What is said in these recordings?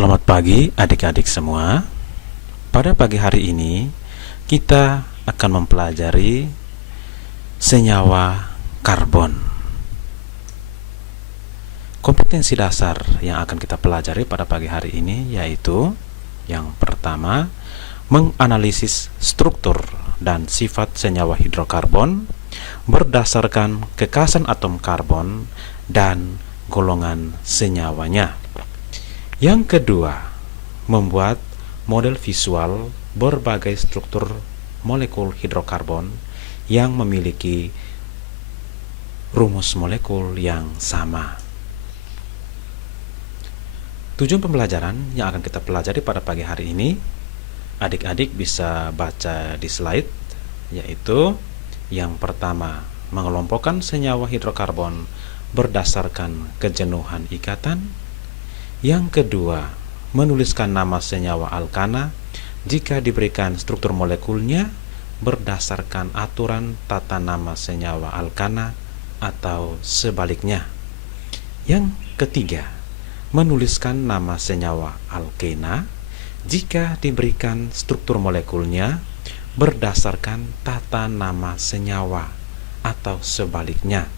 Selamat pagi adik-adik semua. Pada pagi hari ini kita akan mempelajari senyawa karbon. Kompetensi dasar yang akan kita pelajari pada pagi hari ini yaitu yang pertama, menganalisis struktur dan sifat senyawa hidrokarbon berdasarkan kekhasan atom karbon dan golongan senyawanya. Yang kedua, membuat model visual berbagai struktur molekul hidrokarbon yang memiliki rumus molekul yang sama. Tujuan pembelajaran yang akan kita pelajari pada pagi hari ini, adik-adik bisa baca di slide, yaitu yang pertama, mengelompokkan senyawa hidrokarbon berdasarkan kejenuhan ikatan. Yang kedua, menuliskan nama senyawa alkana jika diberikan struktur molekulnya berdasarkan aturan tata nama senyawa alkana atau sebaliknya. Yang ketiga, menuliskan nama senyawa alkena jika diberikan struktur molekulnya berdasarkan tata nama senyawa atau sebaliknya.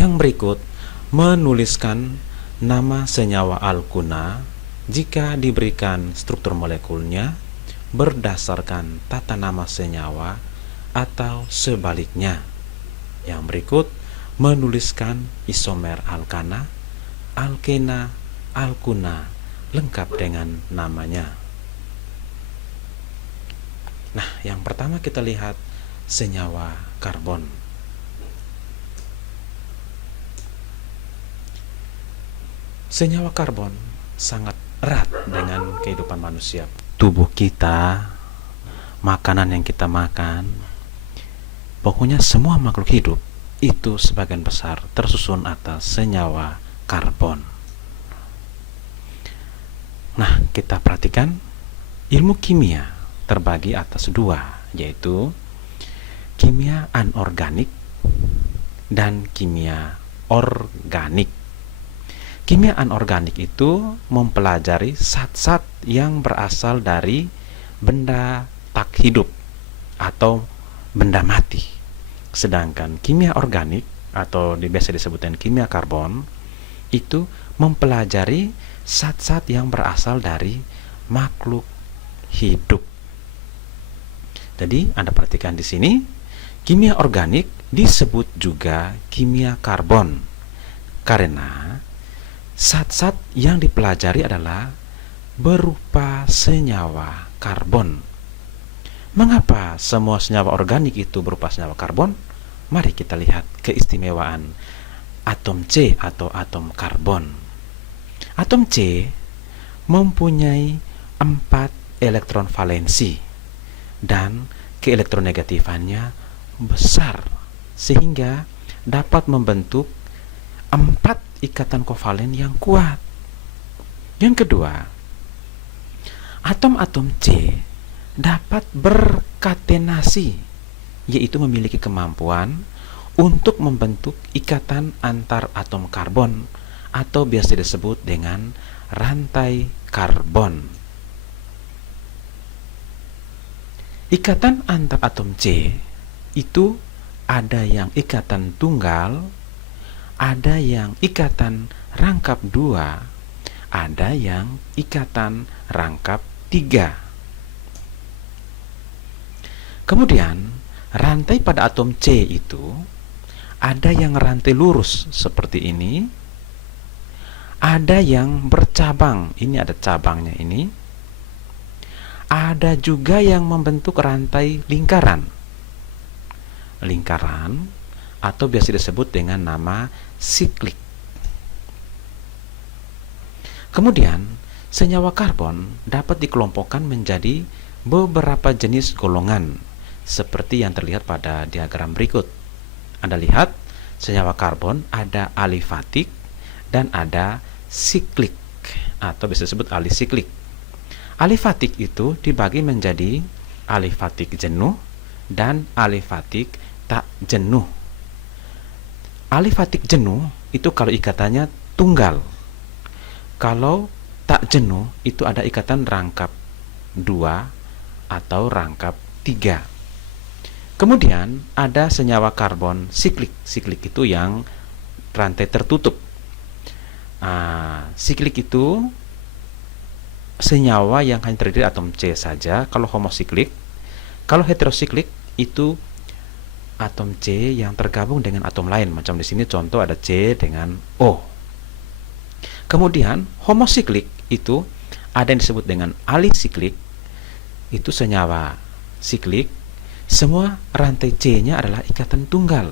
Yang berikut, menuliskan nama senyawa alkuna jika diberikan struktur molekulnya berdasarkan tata nama senyawa atau sebaliknya. Yang berikut, menuliskan isomer alkana, alkena, alkuna lengkap dengan namanya. Nah, yang pertama kita lihat senyawa karbon. Senyawa karbon sangat erat dengan kehidupan manusia. Tubuh kita, makanan yang kita makan, pokoknya semua makhluk hidup itu sebagian besar tersusun atas senyawa karbon. Nah, kita perhatikan ilmu kimia terbagi atas dua, yaitu kimia anorganik dan kimia organik. Kimia anorganik itu mempelajari zat-zat yang berasal dari benda tak hidup atau benda mati. Sedangkan kimia organik atau biasa disebutkan kimia karbon itu mempelajari zat-zat yang berasal dari makhluk hidup. Jadi Anda perhatikan di sini, kimia organik disebut juga kimia karbon karena zat-zat yang dipelajari adalah berupa senyawa karbon. Mengapa semua senyawa organik itu berupa senyawa karbon? Mari kita lihat keistimewaan atom C atau atom karbon. Atom C mempunyai 4 elektron valensi dan keelektronegatifannya besar sehingga dapat membentuk 4 ikatan kovalen yang kuat. Yang kedua, atom-atom C dapat berkatenasi, yaitu memiliki kemampuan untuk membentuk ikatan antar atom karbon atau biasa disebut dengan rantai karbon. Ikatan antar atom C itu ada yang ikatan tunggal, ada yang ikatan rangkap 2, ada yang ikatan rangkap 3. Kemudian, rantai pada atom C itu ada yang rantai lurus seperti ini, ada yang bercabang, ini ada cabangnya ini, ada juga yang membentuk rantai lingkaran. Lingkaran atau biasa disebut dengan nama siklik. Kemudian, senyawa karbon dapat dikelompokkan menjadi beberapa jenis golongan seperti yang terlihat pada diagram berikut. Anda lihat, senyawa karbon ada alifatik dan ada siklik atau bisa disebut alisiklik. Alifatik itu dibagi menjadi alifatik jenuh dan alifatik tak jenuh. Alifatik jenuh itu kalau ikatannya tunggal. Kalau tak jenuh itu ada ikatan rangkap 2 atau rangkap 3. Kemudian ada senyawa karbon siklik. Siklik itu yang rantai tertutup. Siklik itu senyawa yang hanya terdiri atom C saja kalau homosiklik. Kalau heterosiklik itu atom C yang tergabung dengan atom lain. Macam di sini contoh ada C dengan O. Kemudian homosiklik itu ada yang disebut dengan alisiklik. Itu senyawa siklik, semua rantai C-nya adalah ikatan tunggal.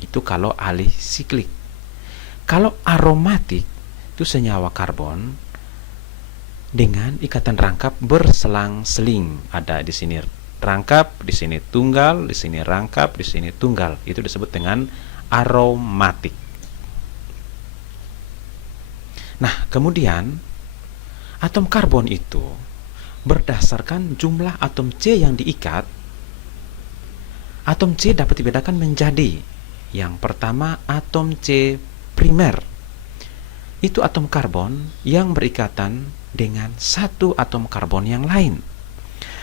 Itu kalau alisiklik. Kalau aromatik itu senyawa karbon dengan ikatan rangkap berselang-seling. Ada di sini rangkap, di sini tunggal, di sini rangkap, di sini tunggal. Itu disebut dengan aromatik. Nah, kemudian atom karbon itu berdasarkan jumlah atom C yang diikat, atom C dapat dibedakan menjadi yang pertama atom C primer. Itu atom karbon yang berikatan dengan satu atom karbon yang lain.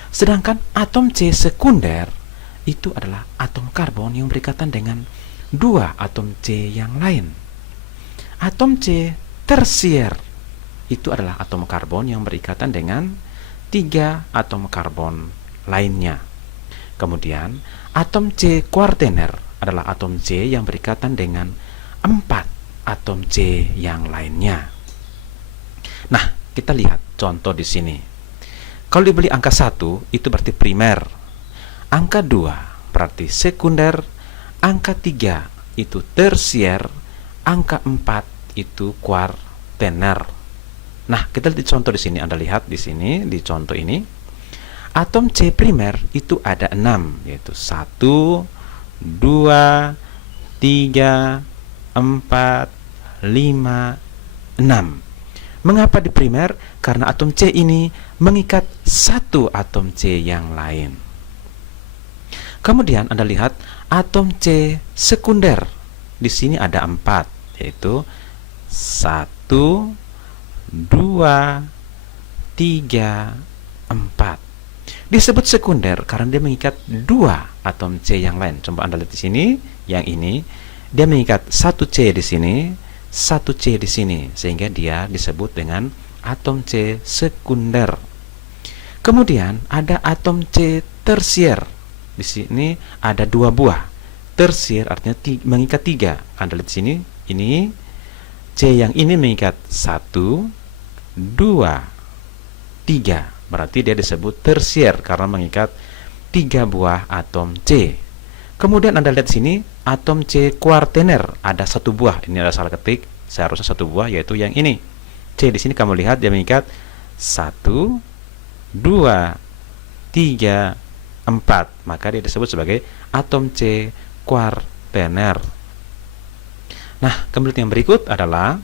Sedangkan atom C sekunder itu adalah atom karbon yang berikatan dengan dua atom C yang lain. Atom C tersier itu adalah atom karbon yang berikatan dengan 3 atom karbon lainnya. Kemudian atom C kuartener adalah atom C yang berikatan dengan 4 atom C yang lainnya. Nah, kita lihat contoh di sini. Kalau diberi angka 1 itu berarti primer, angka 2 berarti sekunder, angka 3 itu tersier, angka 4 itu kuartener. Nah, kita lihat contoh di sini. Anda lihat di sini di contoh ini. Atom C primer itu ada 6, yaitu 1, 2, 3, 4, 5, 6. Mengapa di primer? Karena atom C ini mengikat satu atom C yang lain. Kemudian Anda lihat atom C sekunder. Di sini ada 4, yaitu 1, 2, 3, 4. Disebut sekunder karena dia mengikat 2 atom C yang lain. Coba Anda lihat di sini, yang ini dia mengikat 1 C di sini, 1 C di sini, sehingga dia disebut dengan atom C sekunder. Kemudian ada atom C tersier. Di sini ada 2 buah. Tersier artinya mengikat 3. Anda lihat di sini, ini C yang ini mengikat 1, 2, 3. Berarti dia disebut tersier karena mengikat 3 buah atom C. Kemudian Anda lihat sini atom C kuartener ada 1 buah. Ini ada salah ketik, seharusnya 1 buah, yaitu yang ini. C di sini kamu lihat dia mengikat 1, 2, 3, 4. Maka dia disebut sebagai atom C kuartener. Nah, kemudian yang berikut adalah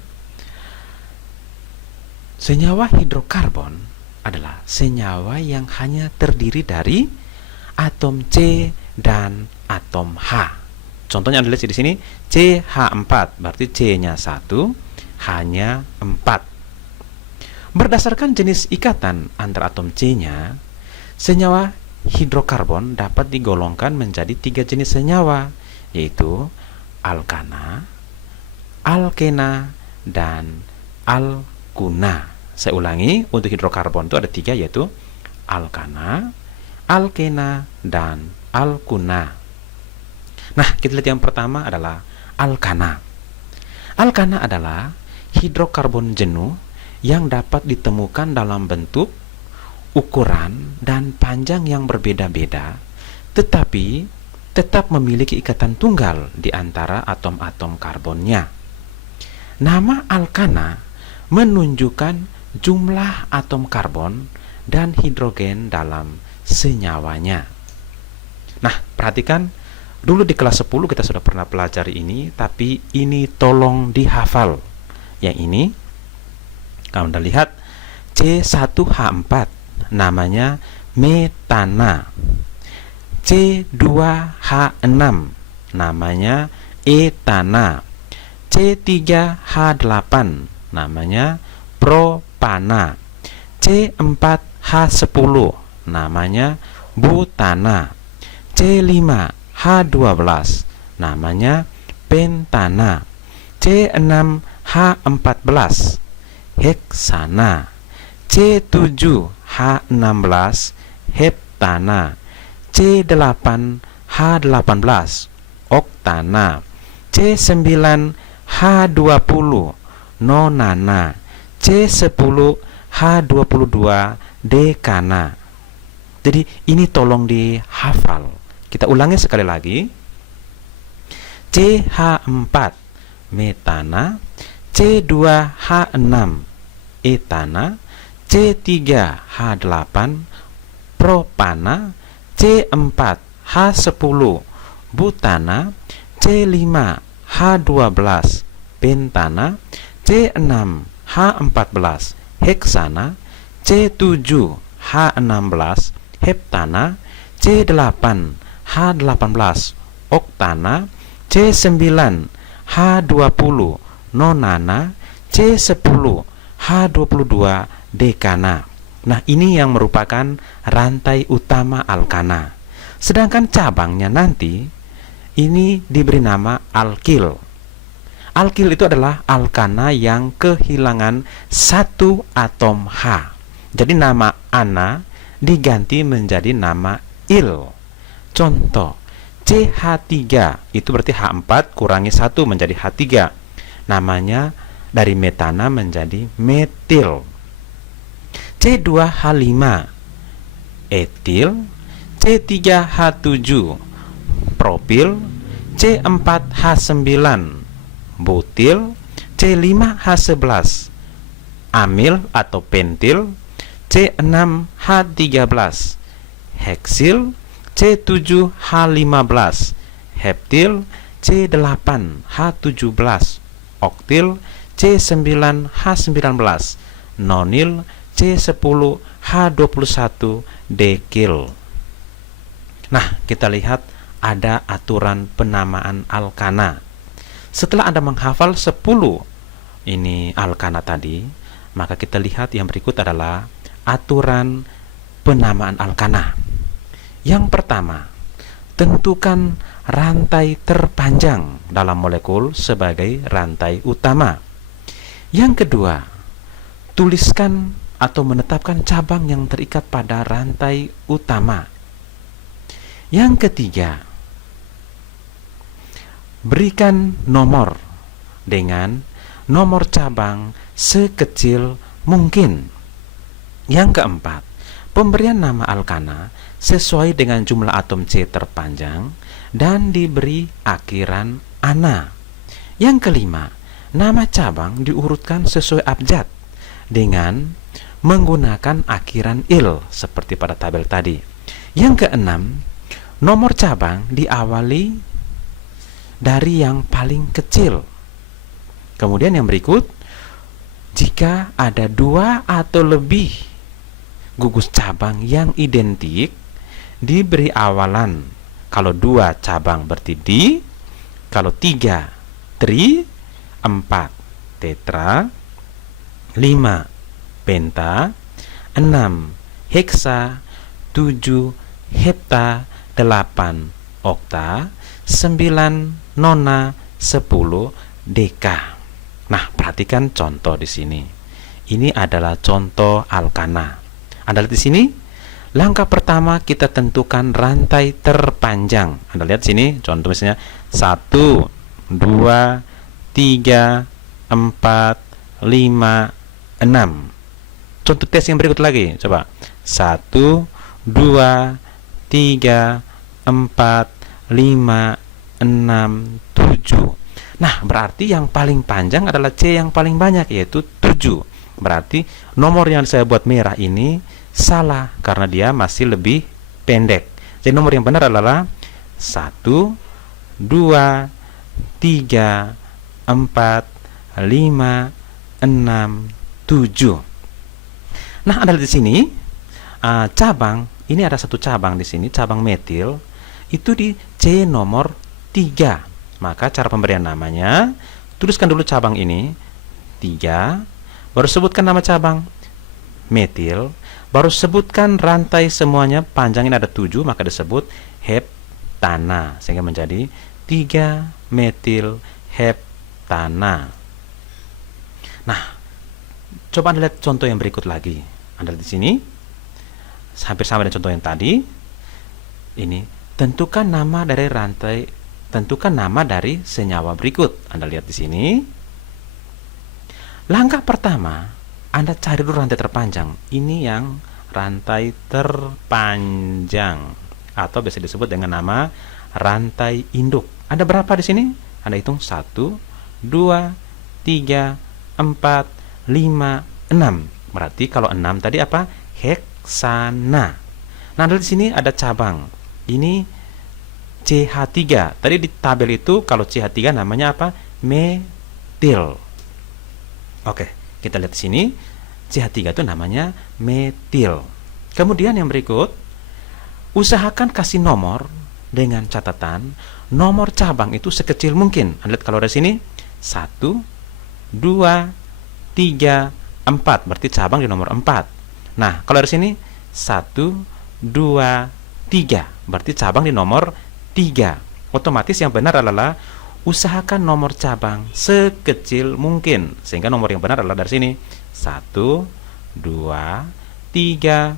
senyawa hidrokarbon adalah senyawa yang hanya terdiri dari atom C dan atom H. Contohnya Anda lihat di sini CH4, berarti C-nya 1, H-nya 4. Berdasarkan jenis ikatan antara atom C-nya, senyawa hidrokarbon dapat digolongkan menjadi 3 jenis senyawa, yaitu alkana, alkena, dan alkuna. Saya ulangi, untuk hidrokarbon itu ada 3, yaitu alkana, alkena, dan alkuna. Nah, kita lihat yang pertama adalah alkana. Alkana adalah hidrokarbon jenuh yang dapat ditemukan dalam bentuk, ukuran, dan panjang yang berbeda-beda, tetapi tetap memiliki ikatan tunggal di antara atom-atom karbonnya. Nama alkana menunjukkan jumlah atom karbon dan hidrogen dalam senyawanya. Nah, perhatikan, dulu di kelas 10 kita sudah pernah pelajari ini, tapi ini tolong dihafal. Yang ini, kalau Anda lihat, C1H4 namanya metana. C2H6 namanya etana. C3H8 namanya propana. propana. C4H10 namanya butana. C5H12 namanya pentana. C6H14 heksana. C7H16 heptana. C8H18 oktana. C9H20 nonana. C10H22 dekana. Jadi ini tolong dihafal. Kita ulangi sekali lagi. CH4 metana, C2H6 etana, C3H8 propana, C4H10 butana, C5H12 pentana, C6H14 heksana, C7H16 heptana, C8H18 oktana, C9H20 nonana, C10H22 dekana. Nah, ini yang merupakan rantai utama alkana. Sedangkan cabangnya nanti ini diberi nama alkil. Alkil itu adalah alkana yang kehilangan satu atom H. Jadi nama ana diganti menjadi nama il. Contoh, CH3 itu berarti H4 kurangi 1 menjadi H3. Namanya dari metana menjadi metil. C2H5 etil, C3H7 propil, C4H9 butil, C5H11 amil atau pentil, C6H13 heksil, C7H15 heptil, C8H17 oktil, C9H19 nonil, C10H21 dekil. Nah, kita lihat ada aturan penamaan alkana. Setelah Anda menghafal 10 ini alkana tadi, maka kita lihat yang berikut adalah aturan penamaan alkana. Yang pertama, tentukan rantai terpanjang dalam molekul sebagai rantai utama. Yang kedua, tuliskan atau menetapkan cabang yang terikat pada rantai utama. Yang ketiga, berikan nomor dengan nomor cabang sekecil mungkin. Yang keempat, pemberian nama alkana sesuai dengan jumlah atom C terpanjang dan diberi akhiran ana. Yang kelima, nama cabang diurutkan sesuai abjad dengan menggunakan akhiran il seperti pada tabel tadi. Yang keenam, nomor cabang diawali dari yang paling kecil. Kemudian yang berikut, jika ada 2 atau lebih gugus cabang yang identik, diberi awalan. Kalau 2 cabang berarti di, kalau 3 tri, 4 tetra, 5 penta, 6 heksa, 7 hepta, 8 okta, 9 nona, 10 deka. Nah, perhatikan contoh di sini. Ini adalah contoh alkana. Anda lihat di sini, langkah pertama kita tentukan rantai terpanjang. Anda lihat sini, contoh misalnya 1, 2, 3, 4, 5, 6. Contoh tes yang berikut lagi, coba 1, 2, 3, 4, 5, 6, 7. Nah, berarti yang paling panjang adalah C yang paling banyak, yaitu 7. Berarti nomor yang saya buat merah ini salah karena dia masih lebih pendek. Jadi nomor yang benar adalah 1, 2, 3, 4, 5, 6, 7. Nah, ada di sini cabang, ini ada satu cabang di sini, cabang metil itu di C nomor 3. Maka cara pemberian namanya, tuliskan dulu cabang ini 3, baru sebutkan nama cabang. metil, baru sebutkan rantai semuanya, panjangnya ada 7, maka disebut heptana, sehingga menjadi 3 metil heptana. Nah, coba Anda lihat contoh yang berikut lagi. Anda lihat di sini, hampir sama dengan contoh yang tadi. Ini, tentukan nama dari senyawa berikut. Anda lihat di sini. Langkah pertama, Anda cari dulu rantai terpanjang. Ini yang rantai terpanjang, atau biasa disebut dengan nama rantai induk. Ada berapa di sini? Anda hitung 1, 2, 3, 4, 5, 6. Berarti kalau 6 tadi apa? Heksana. Nah, di sini ada cabang. Ini CH3. Tadi di tabel itu kalau CH3 namanya apa? Metil. Oke, kita lihat di sini. CH3 itu namanya metil. Kemudian yang berikut, usahakan kasih nomor dengan catatan nomor cabang itu sekecil mungkin. Anda lihat kalau dari sini 1, 2, 3, 4. Berarti cabang di nomor 4. Nah, kalau dari sini 1, 2, 3. Berarti cabang di nomor 3. Otomatis yang benar adalah usahakan nomor cabang sekecil mungkin. Sehingga nomor yang benar adalah dari sini 1, 2, 3,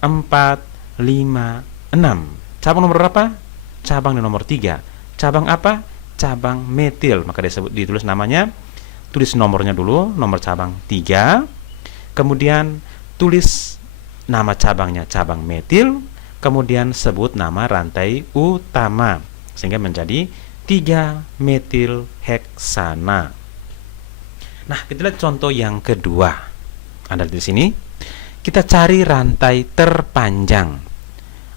4, 5, 6. Cabang nomor berapa? Cabang di nomor 3. Cabang apa? Cabang metil. Maka ditulis namanya, tulis nomornya dulu, nomor cabang 3. Kemudian tulis nama cabangnya, cabang metil. Kemudian sebut nama rantai utama, sehingga menjadi 3 metil heksana. Nah, kita lihat contoh yang kedua. Anda lihat di sini, kita cari rantai terpanjang.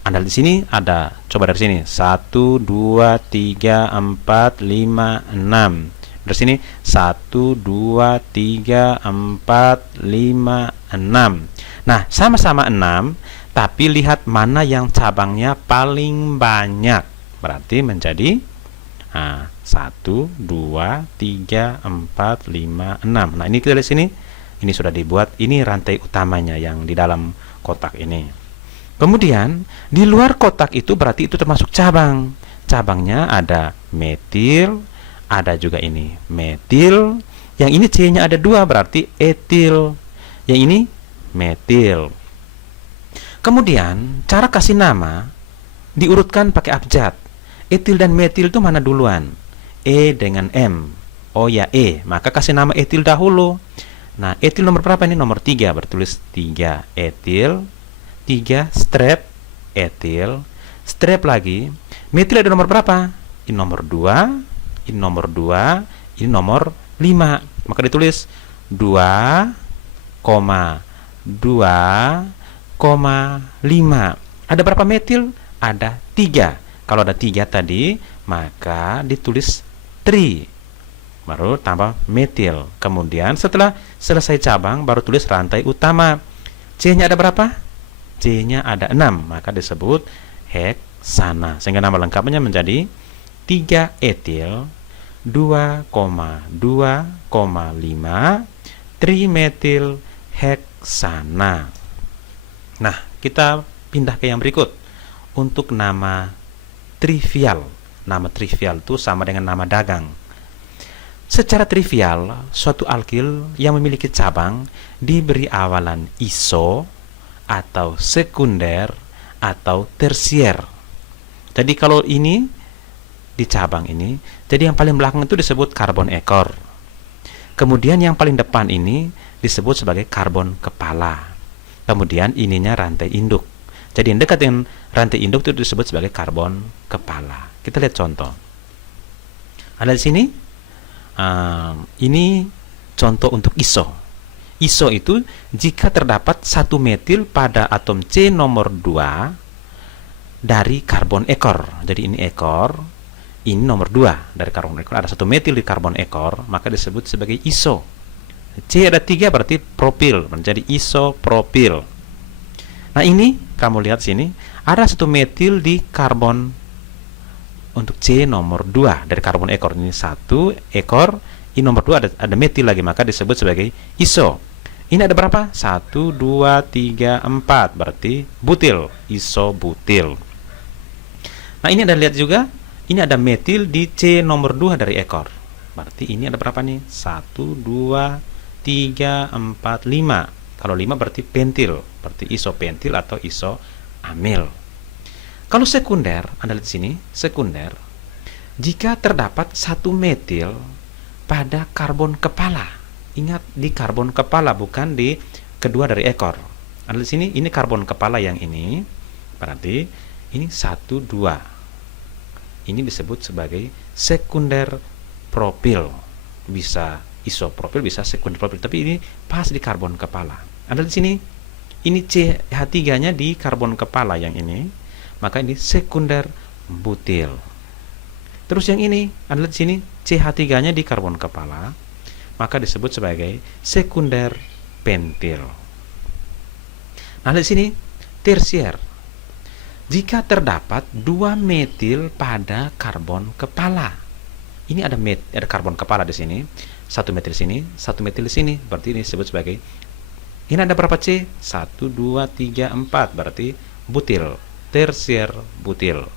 Anda lihat di sini ada, coba dari sini 1, 2, 3, 4, 5, 6. Dari sini 1, 2, 3, 4, 5, 6. Nah, sama-sama 6, tapi lihat mana yang cabangnya paling banyak. Berarti menjadi 1, 2, 3, 4, 5, 6. Nah, ini kita lihat sini. Ini sudah dibuat. Ini rantai utamanya yang di dalam kotak ini. Kemudian di luar kotak itu berarti itu termasuk cabang. Cabangnya ada metil, ada juga ini metil. Yang ini C-nya ada 2, berarti etil. Yang ini metil. Kemudian cara kasih nama diurutkan pakai abjad. Etil dan metil itu mana duluan? E dengan M. Oh ya, E. Maka kasih nama etil dahulu. Nah, etil nomor berapa ini? Nomor 3. Bertulis 3 etil. 3 strep etil. Strep lagi. Metil ada nomor berapa? Ini nomor 2. Ini nomor 2. Ini nomor 5. Maka ditulis 2,2,5. Ada berapa metil? Ada 3. Kalau ada 3 tadi, maka ditulis 3, baru tambah metil. Kemudian setelah selesai cabang, baru tulis rantai utama. C-nya ada berapa? C-nya ada 6, maka disebut heksana. Sehingga nama lengkapnya menjadi 3 etil 2,2,5 trimetil heksana. Nah, kita pindah ke yang berikut. Untuk nama trivial. Nama trivial itu sama dengan nama dagang. Secara trivial, suatu alkil yang memiliki cabang diberi awalan iso atau sekunder atau tersier. Jadi kalau ini di cabang ini, jadi yang paling belakang itu disebut karbon ekor. Kemudian yang paling depan ini disebut sebagai karbon kepala. Kemudian ininya rantai induk. Jadi yang dekat dengan rantai induk itu disebut sebagai karbon kepala. Kita lihat contoh. Ada di sini. Ini contoh untuk iso. Iso itu jika terdapat 1 metil pada atom C nomor 2 dari karbon ekor. Jadi ini ekor, ini nomor 2 dari karbon ekor. Ada 1 metil di karbon ekor, maka disebut sebagai iso. C ada 3 berarti propil, menjadi isopropil. Nah, ini kamu lihat sini, ada 1 metil di karbon untuk C nomor 2 dari karbon ekor. Ini 1 ekor, ini nomor 2 ada metil lagi, maka disebut sebagai iso. Ini ada berapa? 1, 2, 3, 4. Berarti butil, isobutil. Nah, ini ada lihat juga. Ini ada metil di C nomor 2 dari ekor. Berarti ini ada berapa nih? 1, 2, 3, 4, 5. Kalau 5 berarti pentil. Berarti isopentil atau isoamil. Kalau sekunder, Anda lihat di sini, sekunder. Jika terdapat satu metil pada karbon kepala. Ingat, di karbon kepala, bukan di kedua dari ekor. Anda lihat di sini, ini karbon kepala yang ini. Berarti ini 1, 2. Ini disebut sebagai sekunder propil. Bisa isopropil, bisa sekunder propil. Tapi ini pas di karbon kepala. Anda lihat di sini, ini CH3-nya di karbon kepala yang ini. Maka ini sekunder butil. Terus yang ini, Anda lihat di sini, CH3-nya di karbon kepala. Maka disebut sebagai sekunder pentil. Nah, di sini tersier. Jika terdapat 2 metil pada karbon kepala. Ini ada karbon kepala di sini, 1 metil di sini, 1 metil di sini. Berarti ini disebut sebagai, ini ada berapa C? 1, 2, 3, 4. Berarti butil, tersier butil.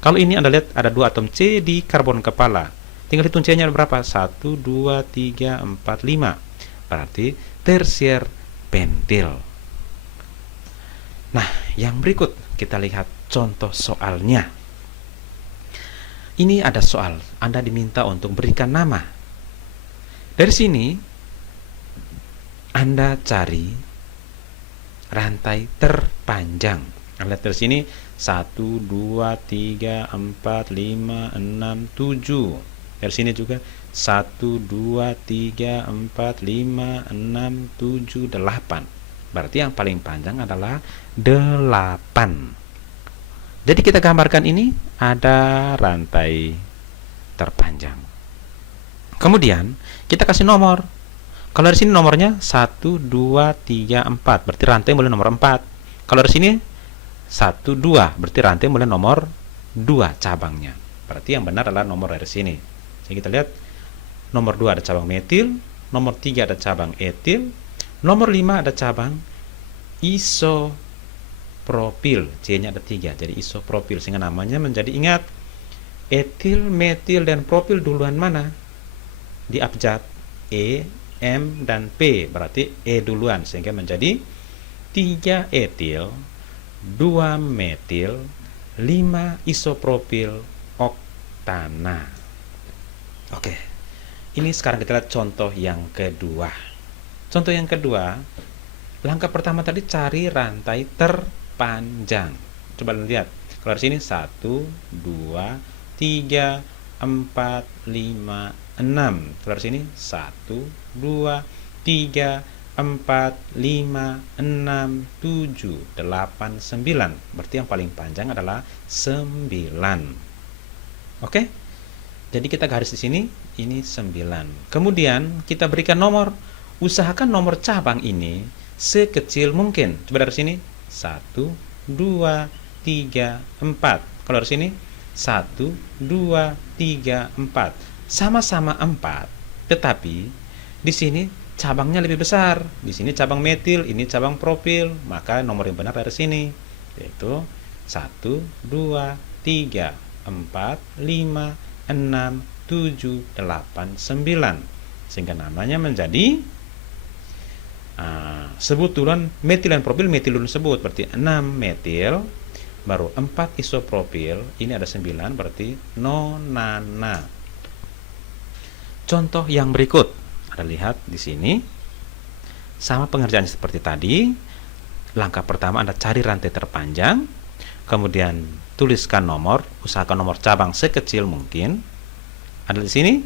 Kalau ini Anda lihat ada 2 atom C di karbon kepala. Tinggal hitung C-nya berapa? 1, 2, 3, 4, 5. Berarti tersier pentil. Nah, yang berikut kita lihat contoh soalnya. Ini ada soal, Anda diminta untuk berikan nama. Dari sini Anda cari rantai terpanjang. Anda lihat dari sini 1, 2, 3, 4, 5, 6, 7. Dari sini juga 1, 2, 3, 4, 5, 6, 7, 8. Berarti yang paling panjang adalah 8. Jadi kita gambarkan ini ada rantai terpanjang. Kemudian kita kasih nomor. Kalau dari sini nomornya 1, 2, 3, 4. Berarti rantai mulai nomor 4. Kalau dari sini 1, 2. Berarti rantai mulai nomor 2 cabangnya. Berarti yang benar adalah nomor dari sini. Jadi kita lihat nomor 2 ada cabang metil, nomor 3 ada cabang etil, nomor 5 ada cabang isopropil. C-nya ada 3, jadi isopropil. Sehingga namanya menjadi, ingat, etil, metil, dan propil duluan mana? Di abjad E, M, dan P. Berarti E duluan. Sehingga menjadi 3 etil, 2 metil, 5 isopropil oktana. Oke, ini sekarang kita lihat contoh yang kedua. Contoh yang kedua, langkah pertama tadi cari rantai terpanjang. Coba lihat, kalau di sini 1, 2, 3, 4, 5, 6. Kalau di sini 1, 2, 3, 4, 5, 6, 7, 8, 9. Berarti yang paling panjang adalah 9. Oke? Jadi kita garis di sini, ini 9. Kemudian kita berikan nomor. Usahakan nomor cabang ini sekecil mungkin. Coba dari sini 1, 2, 3, 4. Kalau dari sini 1, 2, 3, 4. Sama-sama 4. Tetapi di sini cabangnya lebih besar. Di sini cabang metil, ini cabang propil. Maka nomor yang benar dari sini, yaitu 1, 2, 3, 4, 5, 6, 7, 8, 9. Sehingga namanya menjadi sebut duluan metil dan propil, metil dulu sebut. Berarti 6 metil, baru 4 isopropil. Ini ada 9, berarti nonana. Contoh yang berikut. Ada lihat di sini. Sama pengerjaan seperti tadi. Langkah pertama Anda cari rantai terpanjang. Kemudian tuliskan nomor, usahakan nomor cabang sekecil mungkin. Ada di sini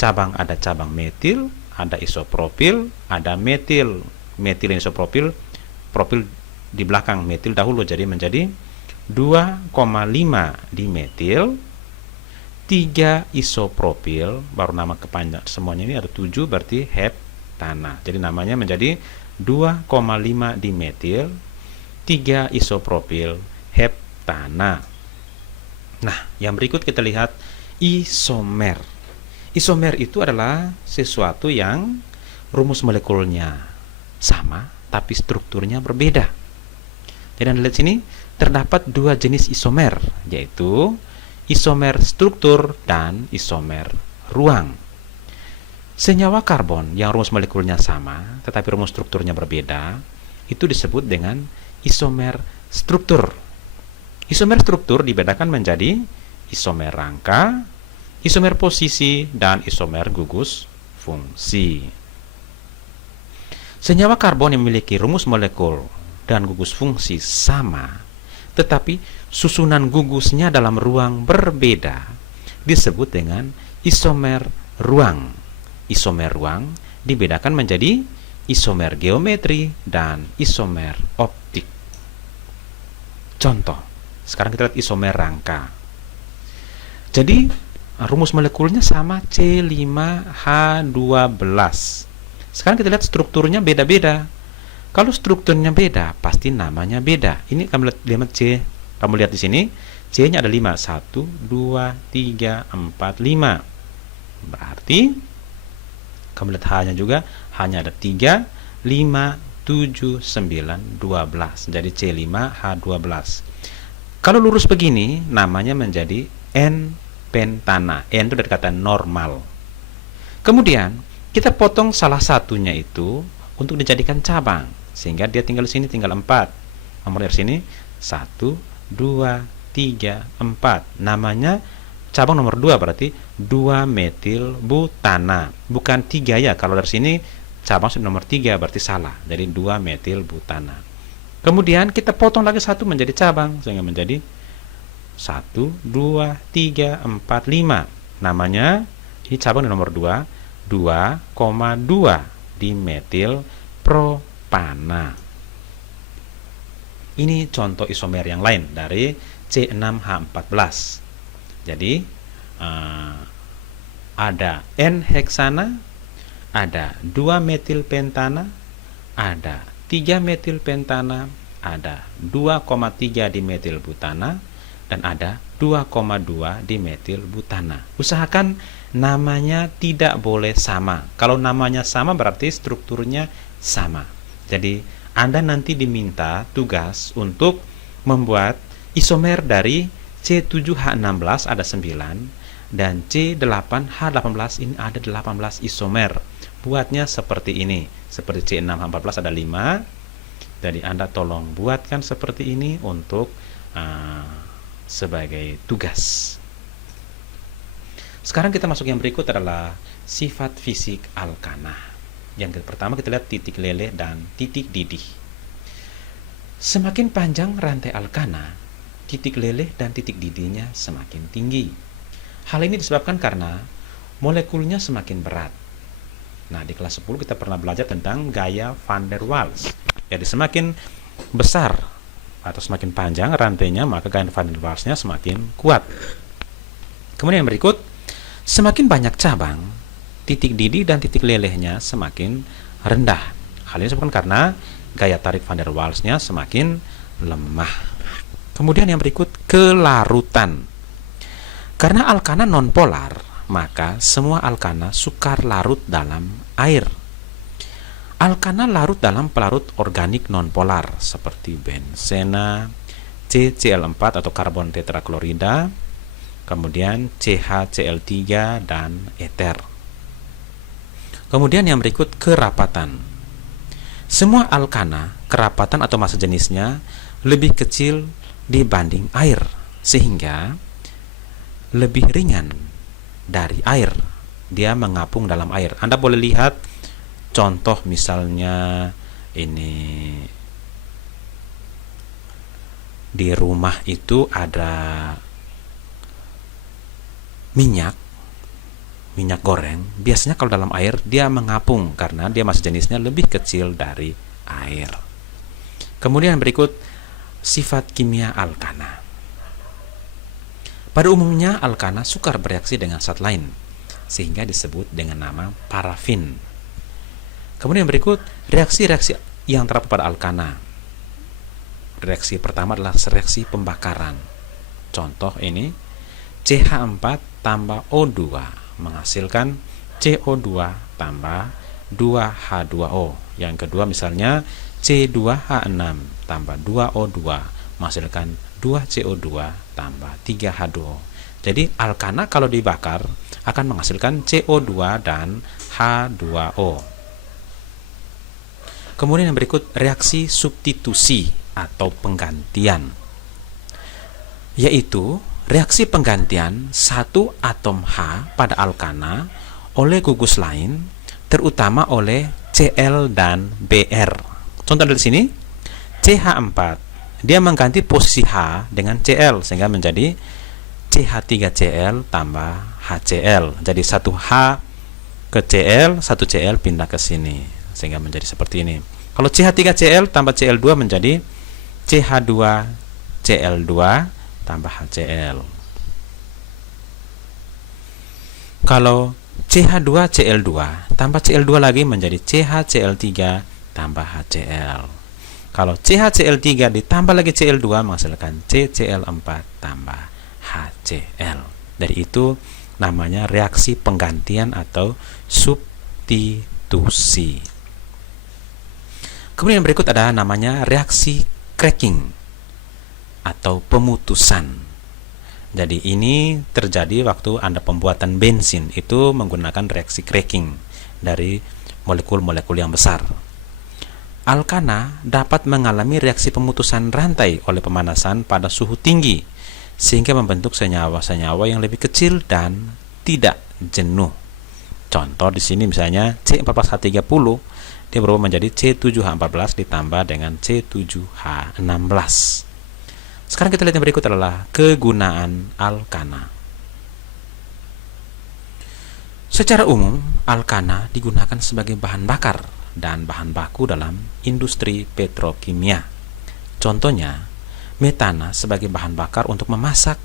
cabang, ada cabang metil, ada isopropil, ada metil, metil isopropil, propil di belakang, metil dahulu, jadi menjadi 2,5 di metil, 3 isopropil, baru nama kepanjang semuanya ini ada 7, berarti heptana. Jadi namanya menjadi 2,5 di metil, 3 isopropil, heptana. Nah, yang berikut kita lihat isomer. Isomer itu adalah sesuatu yang rumus molekulnya sama tapi strukturnya berbeda. Jadi Anda lihat sini terdapat dua jenis isomer, yaitu isomer struktur dan isomer ruang. Senyawa karbon yang rumus molekulnya sama tetapi rumus strukturnya berbeda itu disebut dengan isomer struktur. Isomer struktur dibedakan menjadi isomer rangka, isomer posisi, dan isomer gugus fungsi. Senyawa karbon yang memiliki rumus molekul dan gugus fungsi sama, tetapi susunan gugusnya dalam ruang berbeda, disebut dengan isomer ruang. Isomer ruang dibedakan menjadi isomer geometri dan isomer optik. Contoh, sekarang kita lihat isomer rangka. Jadi rumus molekulnya sama C5H12. Sekarang kita lihat strukturnya beda-beda. Kalau strukturnya beda, pasti namanya beda. Ini kamu lihat C. Kamu lihat di sini, C-nya ada 5. 1, 2, 3, 4, 5. Berarti kamu lihat H-nya juga, hanya ada 3, 5, 7, 9, 12. Jadi C5H12. Kalau lurus begini, namanya menjadi N pentana. N itu dari kata normal. Kemudian kita potong salah satunya itu untuk dijadikan cabang, sehingga dia tinggal di sini, tinggal 4. Nomor dari sini 1, 2, 3, 4. Namanya cabang nomor 2, berarti 2 metil butana. Bukan 3 ya, kalau dari sini cabang nomor 3 berarti salah. Jadi 2 metil butana. Kemudian kita potong lagi satu menjadi cabang, sehingga menjadi 1, 2, 3, 4, 5. Namanya ini cabang nomor 2, 2,2 dimetil propana. Ini contoh isomer yang lain dari C6H14. Jadi ada N-heksana, ada 2 metil pentana, ada 3 metil pentana, ada 2,3 dimetil butana, dan ada 2,2 dimetil butana. Usahakan namanya tidak boleh sama. Kalau namanya sama berarti strukturnya sama. Jadi Anda nanti diminta tugas untuk membuat isomer dari C7H16 ada 9 dan C8H18 ini ada 18 isomer. Buatnya seperti ini. Seperti C6H14 ada 5. Jadi Anda tolong buatkan seperti ini untuk sebagai tugas. Sekarang kita masuk yang berikut adalah sifat fisik alkana. Yang pertama kita lihat titik leleh dan titik didih. Semakin panjang rantai alkana, titik leleh dan titik didihnya semakin tinggi. Hal ini disebabkan karena molekulnya semakin berat. Nah, di kelas 10 kita pernah belajar tentang gaya van der Waals. Jadi semakin besar atau semakin panjang rantainya, maka gaya van der Waals-nya semakin kuat. Kemudian yang berikut, semakin banyak cabang, titik didih dan titik lelehnya semakin rendah. Hal ini disebabkan karena gaya tarik van der Waals-nya semakin lemah. Kemudian yang berikut, kelarutan. Karena alkana nonpolar, maka semua alkana sukar larut dalam air. Alkana larut dalam pelarut organik nonpolar seperti bensena, CCl4 atau karbon tetraklorida, kemudian CHCl3 dan eter. Kemudian yang berikut, kerapatan. Semua alkana, kerapatan atau massa jenisnya lebih kecil dibanding air, sehingga lebih ringan dari air. Dia mengapung dalam air. Anda boleh lihat contoh misalnya ini di rumah itu ada minyak goreng. Biasanya kalau dalam air dia mengapung karena dia massa jenisnya lebih kecil dari air. Kemudian berikut sifat kimia alkana. Pada umumnya alkana sukar bereaksi dengan zat lain, sehingga disebut dengan nama parafin. Kemudian berikut reaksi-reaksi yang terdapat pada alkana. Reaksi pertama adalah reaksi pembakaran. Contoh ini CH4 tambah O2 menghasilkan CO2 tambah 2H2O. Yang kedua misalnya C2H6 tambah 2O2 menghasilkan 2CO2 tambah 3H2O. Jadi alkana kalau dibakar akan menghasilkan CO2 dan H2O. Kemudian yang berikut reaksi substitusi atau penggantian, yaitu reaksi penggantian satu atom H pada alkana oleh gugus lain, terutama oleh Cl dan Br. Contoh dari sini, CH4, dia mengganti posisi H dengan Cl sehingga menjadi CH3Cl tambah HCl. Jadi satu H ke Cl, satu Cl pindah ke sini sehingga menjadi seperti ini. Kalau CH3Cl tambah Cl2 menjadi CH2Cl2 tambah HCl. Kalau CH2Cl2 tambah Cl2 lagi menjadi CHCl3 tambah HCl. Kalau CHCl3 ditambah lagi Cl2 menghasilkan CCl4 tambah HCl. Dari itu namanya reaksi penggantian atau substitusi. Kemudian berikut ada namanya reaksi cracking atau pemutusan. Jadi ini terjadi waktu Anda pembuatan bensin, itu menggunakan reaksi cracking dari molekul-molekul yang besar. Alkana dapat mengalami reaksi pemutusan rantai oleh pemanasan pada suhu tinggi sehingga membentuk senyawa-senyawa yang lebih kecil dan tidak jenuh. Contoh di sini misalnya C14H30 dia berubah menjadi C7H14 ditambah dengan C7H16. Sekarang kita lihat yang berikut adalah kegunaan alkana. Secara umum, alkana digunakan sebagai bahan bakar dan bahan baku dalam industri petrokimia. Contohnya, metana sebagai bahan bakar untuk memasak.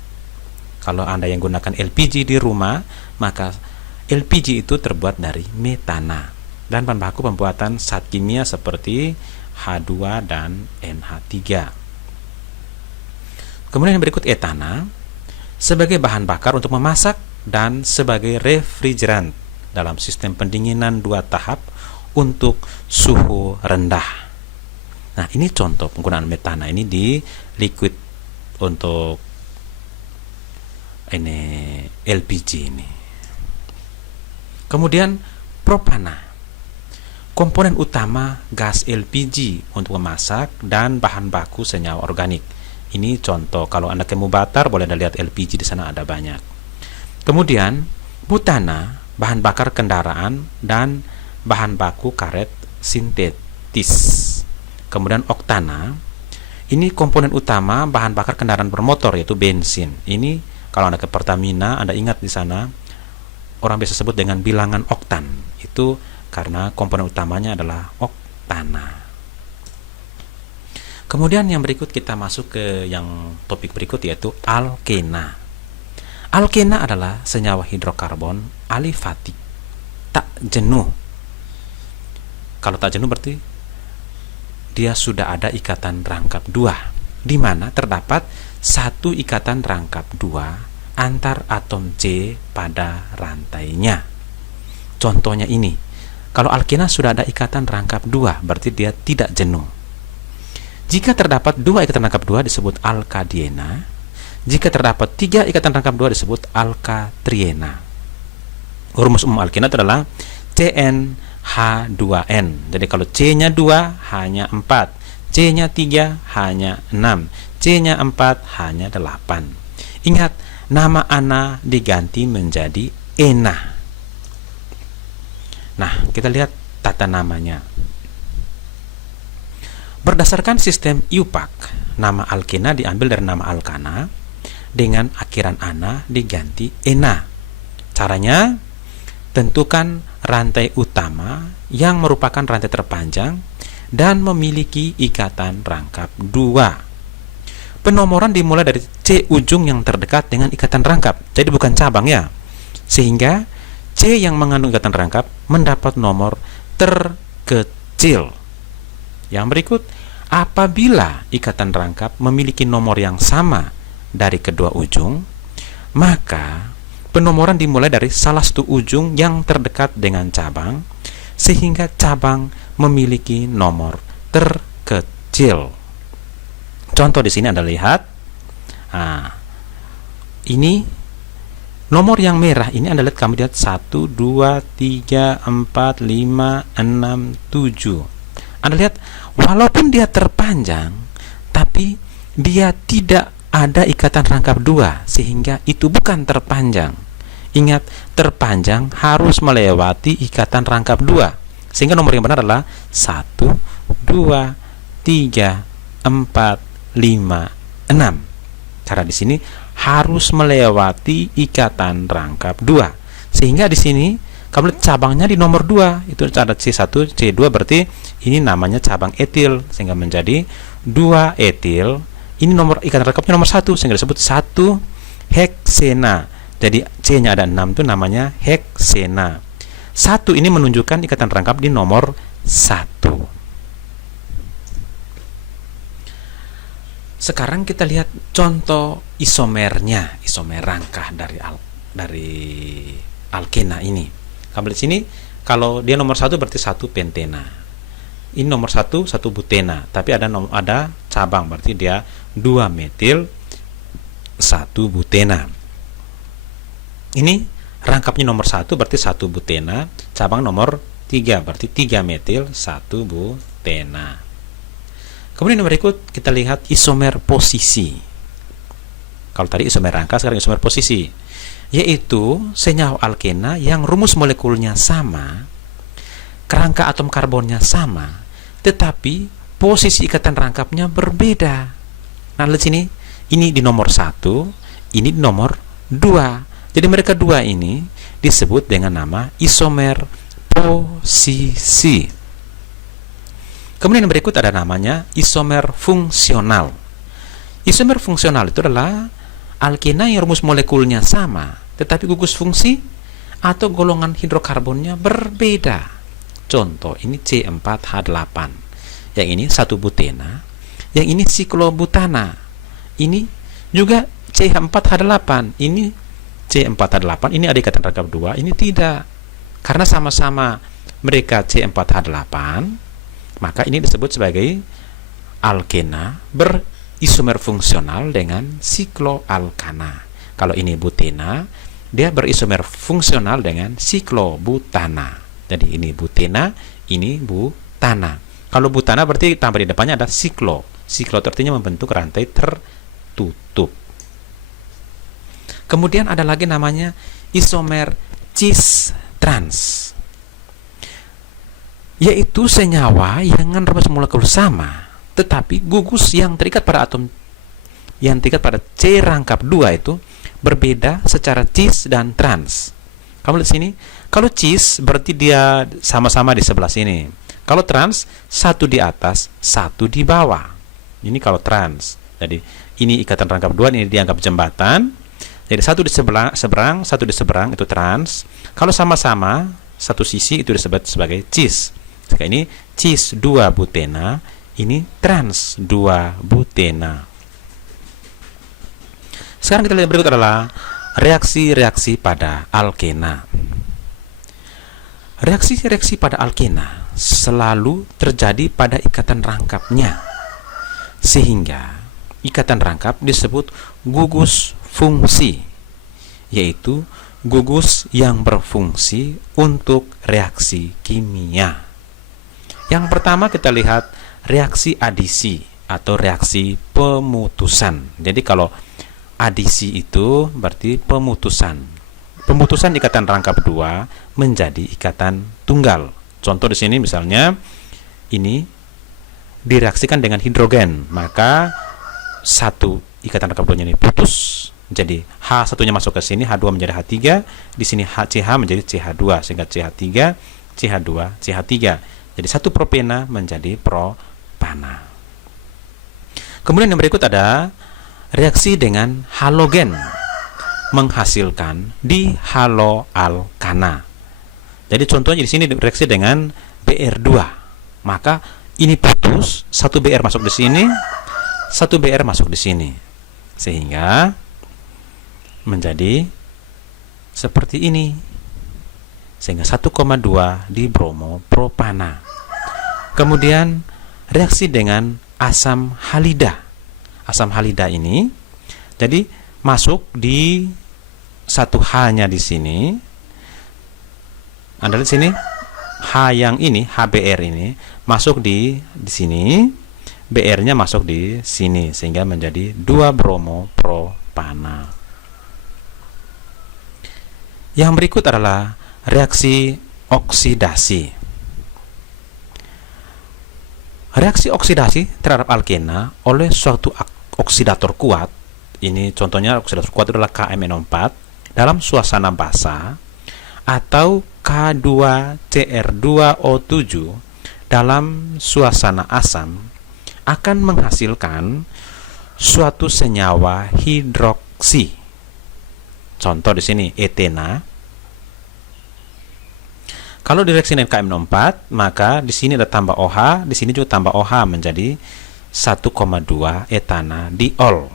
Kalau Anda yang gunakan LPG di rumah, maka LPG itu terbuat dari metana. Dan bahan baku pembuatan zat kimia seperti H2 dan NH3. Kemudian yang berikut etana sebagai bahan bakar untuk memasak dan sebagai refrigeran dalam sistem pendinginan 2 tahap untuk suhu rendah. Nah, ini contoh penggunaan metana ini di liquid untuk ini LPG ini. Kemudian propana, komponen utama gas LPG untuk memasak dan bahan baku senyawa organik. Ini contoh, kalau Anda ke Mubatar boleh Anda lihat LPG di sana ada banyak. Kemudian butana, bahan bakar kendaraan dan bahan baku karet sintetis. Kemudian oktana, ini komponen utama bahan bakar kendaraan bermotor yaitu bensin. Ini kalau Anda ke Pertamina, Anda ingat di sana orang biasa sebut dengan bilangan oktan. Itu karena komponen utamanya adalah oktana. Kemudian yang berikut kita masuk ke yang topik berikut yaitu alkena. Alkena adalah senyawa hidrokarbon alifatik, tak jenuh. Kalau tak jenuh berarti dia sudah ada ikatan rangkap 2, di mana terdapat satu ikatan rangkap 2 antar atom C pada rantainya. Contohnya ini, kalau alkena sudah ada ikatan rangkap 2 berarti dia tidak jenuh. Jika terdapat 2 ikatan rangkap 2 disebut alkadiena. Jika terdapat 3 ikatan rangkap 2 disebut alkatriena. Rumus umum alkena adalah CnH2n. Jadi kalau C-nya 2 hanya 4, C-nya 3 hanya 6, C-nya 4 hanya 8. Ingat, nama ana diganti menjadi ena. Nah, kita lihat tata namanya. Berdasarkan sistem IUPAC, nama alkena diambil dari nama alkana dengan akhiran ana diganti ena. Caranya, tentukan rantai utama yang merupakan rantai terpanjang dan memiliki ikatan rangkap 2. Penomoran dimulai dari C ujung yang terdekat dengan ikatan rangkap, jadi bukan cabang ya. Sehingga C yang mengandung ikatan rangkap mendapat nomor terkecil. Yang berikut, apabila ikatan rangkap memiliki nomor yang sama dari kedua ujung, maka penomoran dimulai dari salah satu ujung yang terdekat dengan cabang sehingga cabang memiliki nomor terkecil. Contoh di sini Anda lihat. Nah, ini nomor yang merah ini Anda lihat, kami lihat 1, 2, 3, 4, 5, 6, 7. Anda lihat, walaupun dia terpanjang, tapi dia tidak ada ikatan rangkap 2, sehingga itu bukan terpanjang. Ingat, terpanjang harus melewati ikatan rangkap 2, sehingga nomor yang benar adalah 1, 2, 3, 4, 5, 6. Karena di sini harus melewati ikatan rangkap 2, sehingga di sini kamu lihat cabangnya di nomor 2, itu ada C1, C2, berarti ini namanya cabang etil, sehingga menjadi 2 etil. Ini nomor ikatan rangkapnya nomor 1, sehingga disebut 1 heksena. Jadi C-nya ada 6, itu namanya heksena. 1 ini menunjukkan ikatan rangkap di nomor 1. Sekarang kita lihat contoh isomernya, isomer rangka dari alkena ini. Kamu lihat sini, kalau dia nomor 1 berarti 1 pentena. Ini nomor 1 butena, tapi ada cabang, berarti dia 2 metil 1 butena. Ini rangkapnya nomor 1 berarti 1 butena, cabang nomor 3 berarti 3 metil 1 butena. Kemudian yang berikut kita lihat isomer posisi. Kalau tadi isomer rangka, sekarang isomer posisi, yaitu senyawa alkena yang rumus molekulnya sama, kerangka atom karbonnya sama, tetapi posisi ikatan rangkapnya berbeda. Nah, lihat sini, ini di nomor 1, ini di nomor 2. Jadi mereka dua ini disebut dengan nama isomer posisi. Kemudian yang berikut ada namanya isomer fungsional. Isomer fungsional itu adalah alkena yang rumus molekulnya sama, tetapi gugus fungsi atau golongan hidrokarbonnya berbeda. Contoh, ini C4H8. Yang ini 1 butena, yang ini siklobutana. Ini juga CH4H8. Ini C4H8, ini ada ikatan rangkap 2, ini tidak. Karena sama-sama mereka C4H8, maka ini disebut sebagai alkena berisomer fungsional dengan sikloalkana. Kalau ini butena, dia berisomer fungsional dengan siklobutana. Jadi ini butena, ini butana. Kalau butana berarti tambah di depannya ada siklo. Siklo artinya membentuk rantai tertutup. Kemudian ada lagi namanya isomer cis trans, yaitu senyawa yang dengan rumus molekul sama, tetapi gugus yang terikat pada atom yang terikat pada C rangkap 2 itu berbeda secara cis dan trans. Kamu lihat sini, kalau cis berarti dia sama-sama di sebelah sini. Kalau trans, 1 di atas, 1 di bawah. Ini kalau trans. Jadi ini ikatan rangkap 2, ini dianggap jembatan. Jadi 1 di seberang, 1 di seberang itu trans. Kalau sama-sama satu sisi itu disebut sebagai cis. Sekarang ini cis 2 butena, ini trans 2 butena. Sekarang kita lihat berikut adalah reaksi-reaksi pada alkena. Reaksi-reaksi pada alkena selalu terjadi pada ikatan rangkapnya, sehingga ikatan rangkap disebut gugus fungsi, yaitu gugus yang berfungsi untuk reaksi kimia. Yang pertama kita lihat reaksi adisi atau reaksi pemutusan. Jadi kalau adisi itu berarti pemutusan ikatan rangkap 2 menjadi ikatan tunggal. Contoh di sini misalnya ini direaksikan dengan hidrogen, maka satu ikatan rangkap 2 ini putus. Jadi H1-nya masuk ke sini, H2 menjadi H3, di sini CH menjadi CH2, sehingga CH3, CH2, CH3. Jadi satu propena menjadi propana. Kemudian yang berikut ada reaksi dengan halogen menghasilkan dihaloalkana. Jadi contohnya di sini reaksi dengan Br2. Maka ini putus, satu Br masuk di sini, satu Br masuk di sini. Sehingga menjadi seperti ini. sehingga 1,2 dibromopropana. Kemudian reaksi dengan asam halida. Asam halida ini jadi masuk di satu H-nya di sini. Anda lihat sini, H yang ini, HBr ini masuk di sini, Br-nya masuk di sini sehingga menjadi 2-bromopropana. Yang berikut adalah reaksi oksidasi. Reaksi oksidasi terhadap alkena oleh suatu oksidator kuat, ini contohnya oksidator kuat adalah KMnO4 dalam suasana basa, atau K2Cr2O7 dalam suasana asam, akan menghasilkan suatu senyawa hidroksi. Contoh di sini etena. Kalau direaksi dengan KMnO4, maka di sini ada tambah OH, di sini juga tambah OH menjadi 1,2 etana diol.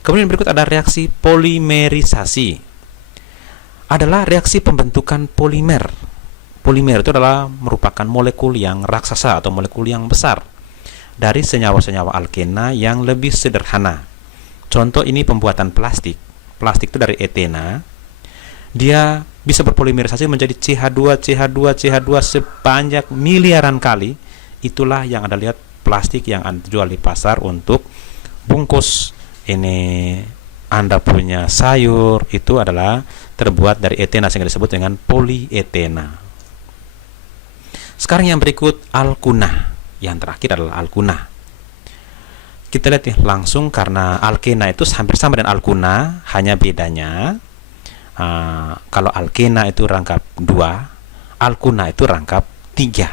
Kemudian berikut ada reaksi polimerisasi. Adalah reaksi pembentukan polimer. Polimer itu adalah merupakan molekul yang raksasa atau molekul yang besar dari senyawa-senyawa alkena yang lebih sederhana. Contoh ini pembuatan plastik. Plastik itu dari etena. Dia bisa berpolimerisasi menjadi CH2, CH2, CH2 sebanyak miliaran kali. Itulah yang Anda lihat plastik yang Anda jual di pasar untuk bungkus ini Anda punya sayur, itu adalah terbuat dari etena sehingga disebut dengan polietena. Sekarang yang berikut alkuna. Yang terakhir adalah alkuna. Kita lihat nih langsung, karena alkena itu hampir sama dengan alkuna, hanya bedanya kalau alkena itu rangkap 2, alkuna itu rangkap 3.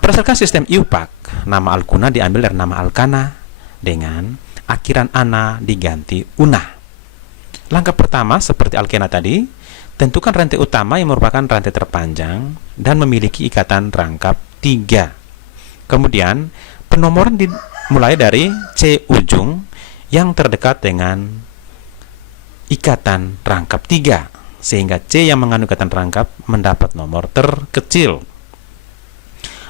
Berdasarkan sistem IUPAC, nama alkuna diambil dari nama alkana dengan akhiran ana diganti una. Langkah pertama seperti alkena tadi, tentukan rantai utama yang merupakan rantai terpanjang dan memiliki ikatan rangkap 3. Kemudian penomoran dimulai dari C ujung yang terdekat dengan ikatan rangkap 3, sehingga C yang mengandung ikatan rangkap mendapat nomor terkecil.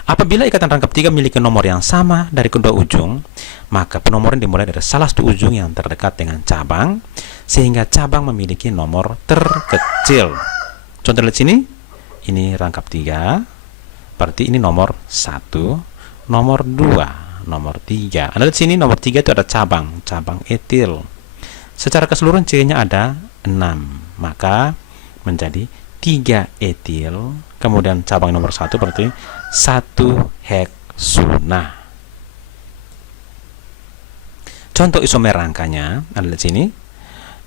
Apabila ikatan rangkap 3 memiliki nomor yang sama dari kedua ujung, maka penomoran dimulai dari salah satu ujung yang terdekat dengan cabang, sehingga cabang memiliki nomor terkecil. Contoh di sini, ini rangkap 3, berarti ini nomor 1, nomor 2, nomor 3. Anda lihat sini nomor 3 itu ada cabang etil. Secara keseluruhan C-nya ada 6, maka menjadi 3 etil. Kemudian cabang nomor 1 berarti 1 heksuna. Contoh isomer rangkanya ada di sini.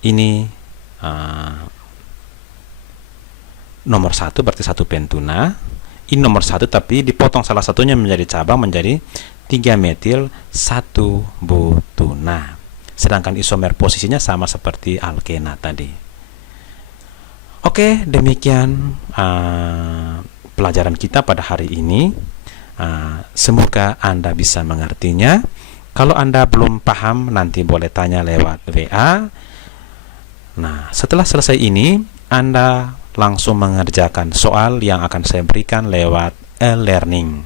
Ini nomor 1 berarti 1 pentuna. Ini nomor 1 tapi dipotong salah satunya menjadi cabang menjadi 3 metil 1 butuna. Sedangkan isomer posisinya sama seperti alkena tadi. Oke, demikian pelajaran kita pada hari ini. Semoga Anda bisa mengertinya. Kalau Anda belum paham, nanti boleh tanya lewat WA. Nah, setelah selesai ini, Anda langsung mengerjakan soal yang akan saya berikan lewat e-learning.